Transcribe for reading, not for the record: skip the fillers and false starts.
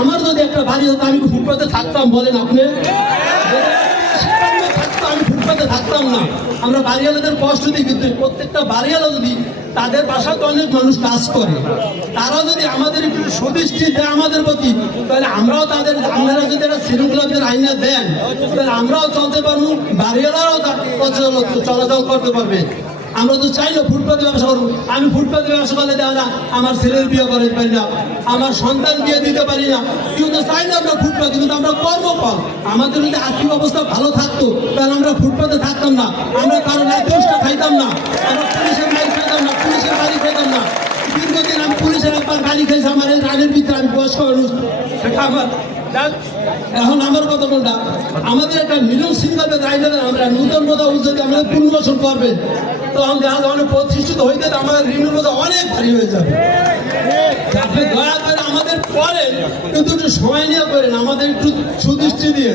আমার যদি একটা বাড়ি হতো আমি কি ফুটপাতে থাকতাম বলেন আপনি? আমি ফুটপাতে থাকতাম না। আমরা বাড়িওয়ালাদের কষ্ট দিই, কিন্তু প্রত্যেকটা বাড়িওয়ালা যদি তাদের বাসাতে অনেক মানুষ কাজ করে, তারা যদি আমাদের একটু সদৃষ্টি দেয় আমাদের প্রতি, তাহলে আমরাও তাদের, আপনারা যদি একটা শৃঙ্খলাদের আইনা দেন তাহলে আমরাও চলতে পারবো, বাড়িওয়ালারাও চলাচল করতে পারবে। আমরা তো চাইলো ফুটপাতে ব্যবসা করবো। আমি ফুটপাতে ব্যবসা করলে দেওয়া না, আমার ছেলের বিয়ে করতে পারি না, আমার সন্তান বিয়ে দিতে পারি না, কিন্তু চাই না আমরা ফুটপাতে, কিন্তু আমরা করবো কম। আমাদের যদি আর্থিক অবস্থা ভালো থাকতো তাহলে আমরা ফুটপাতে থাকতাম না, আমরা কারো লাইসেন্সটা খাইতাম না, আমরা পুলিশের মাইক খাইতাম না, পুলিশের গাড়ি খাইতাম না। দীর্ঘদিন আমি পুলিশের একবার গাড়ি খাইছি, আমার এই রানের ভিতরে, আমি বয়স্ক মানুষ, সেটা আমার। এখন আমার কথা কোনটা, আমাদের একটা নিয়ম শৃঙ্খলা আইনে আমরা নূতন বোধা যদি আমাদের পুনর্বাসন করবেন তখন দেখা যাবে অনেক প্রতিষ্ঠিত হইতে আমাদের ঋণের বোঝা অনেক ভারী হয়ে যাবে। আপনি দয়া করে আমাদের করেন, কিন্তু একটু সময় নিয়ে করেন, আমাদের একটু সুদৃষ্টি দিয়ে।